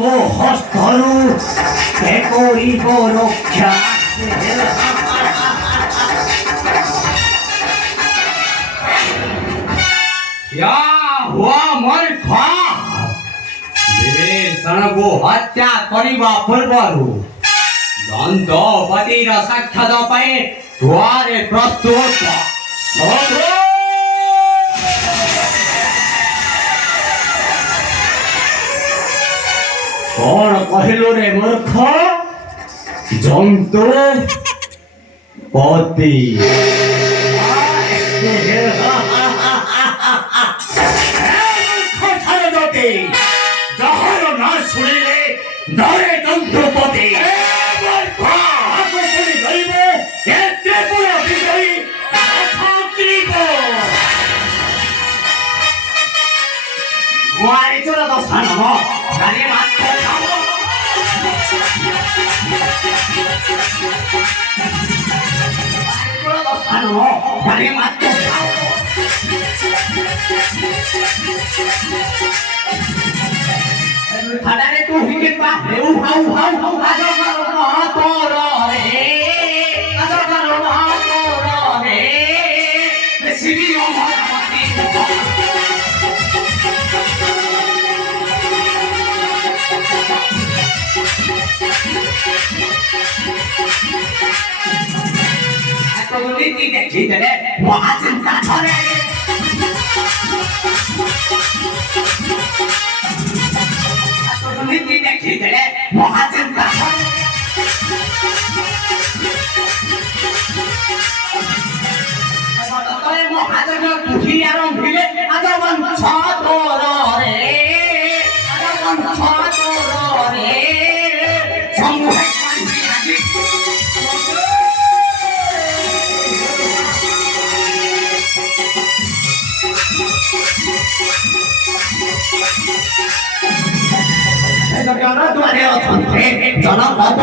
も誇るペコリボロッキャया हुआ मन खा विवेचनको हत्या କରିବା ପୂର୍ବରୁ ଦଣ୍ଡପତିର ସାକ୍ଷାତ ପାଇଁ ଦ୍ୱାରେ ପ୍ରସ୍ତୁତ କଣ କହିଲୁ ରେ ମୂର୍ଖ ଜନ୍ତୁ ପତି ଯାହାର ନାଁ ଶୁଣିଲେ ଡରେ ଜନ୍ତୁପତି Guarito da Sanamo, Dani Matko Kamo. Guarito da Sanamo, Dani Matko Kamo. Kadare tu hingin ba, hau aja karo na toro re, aja karo na toro re, sini omar mati. Aku niti ଦେଖିଦେଲେ ମହାଚିନ୍ତା ଛରେ aku niti ଦେଖିଦେଲେ ମହାଚିନ୍ତା ଛରେ ତଳେ ମହାଜନ ଦୁଃଖୀ ଆରମ୍ଭିଲେ ଆଜବନ ଛତରରେ ଆଜବନ ଛତରରେ ସମୂହ ଦ୍ୱାରେ ଅଛନ୍ତି ଜନପଦ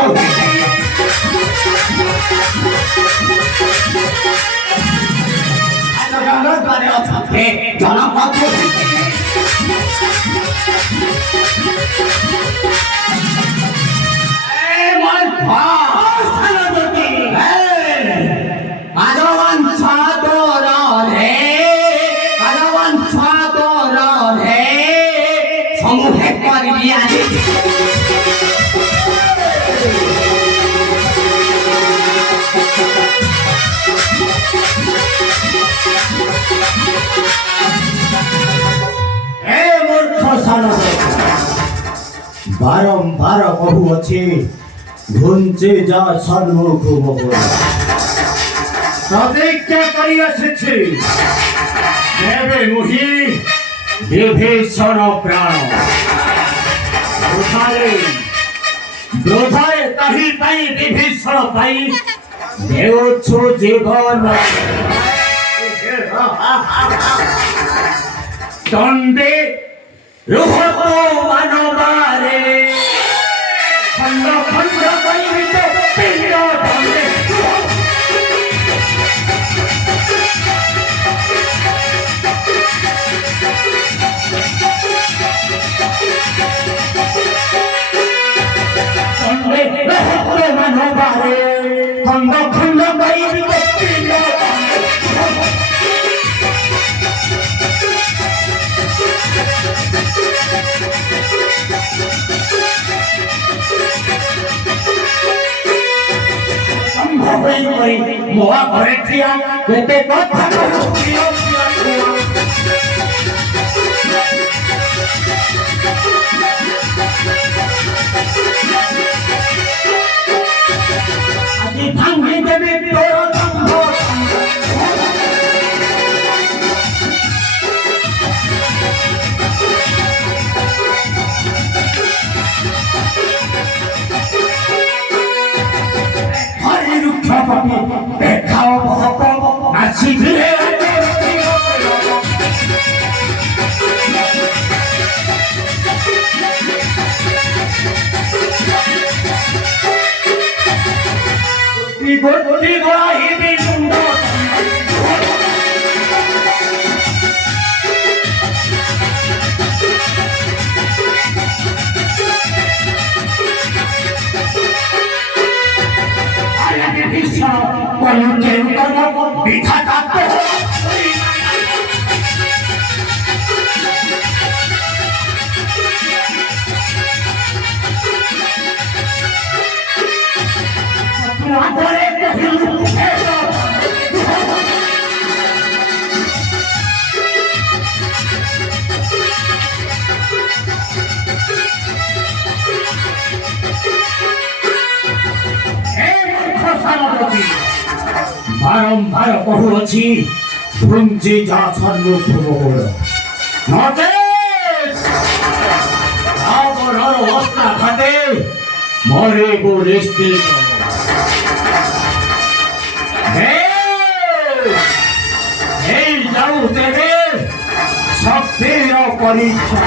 ଦ୍ୱାରେ ଅଛନ୍ତି ଜନପଦ ବାରମ୍ବାର କହୁଅଛି ଘୁଞ୍ଚି ଯା ସମ୍ମୁଖ ପ୍ରତିଜ୍ଞା କରି ଆସିଛି ଏବେ ମୁହିଁ ବିଭୀଷଣ ପ୍ରାଣ ବୃଥାରେ ତାହି ପାଇଁ ବିଭୀଷଣ ପାଇଁ ଦେଉଛୁ ଜୀବନ ଦଣ୍ଡେ ରୁହତୁ ମାନବାରେ ଖଣ୍ଡ ଖଣ୍ଡ କରିବି ତ ପିଣ୍ଡ ଦଣ୍ଡେ ଦଣ୍ଡେ ମାନବାରେ ଖଣ୍ଡ ଖଣ୍ଡ କରିବି ତ ପିଣ୍ଡ ମୋ ଘରେ ଠିଆ କେତେ କଥା ଆଜି ଭାଙ୍ଗି ଦେବି ତୋର দেখাও ভক্ত নাচি ফিরে গোটি গড়াইবি সুন্দর ବାରମ୍ବାର କହୁଅଛି ଘୁଞ୍ଚି ଯା ସମ୍ମୁଖ ନଚେତ୍ ଆବରର ଅସ୍ତ୍ରାଘାତେ ମରିବୁ ନିଶ୍ଚିତ। ହେଇଯାଉ ତେବେ ଶକ୍ତିର ପରୀକ୍ଷା।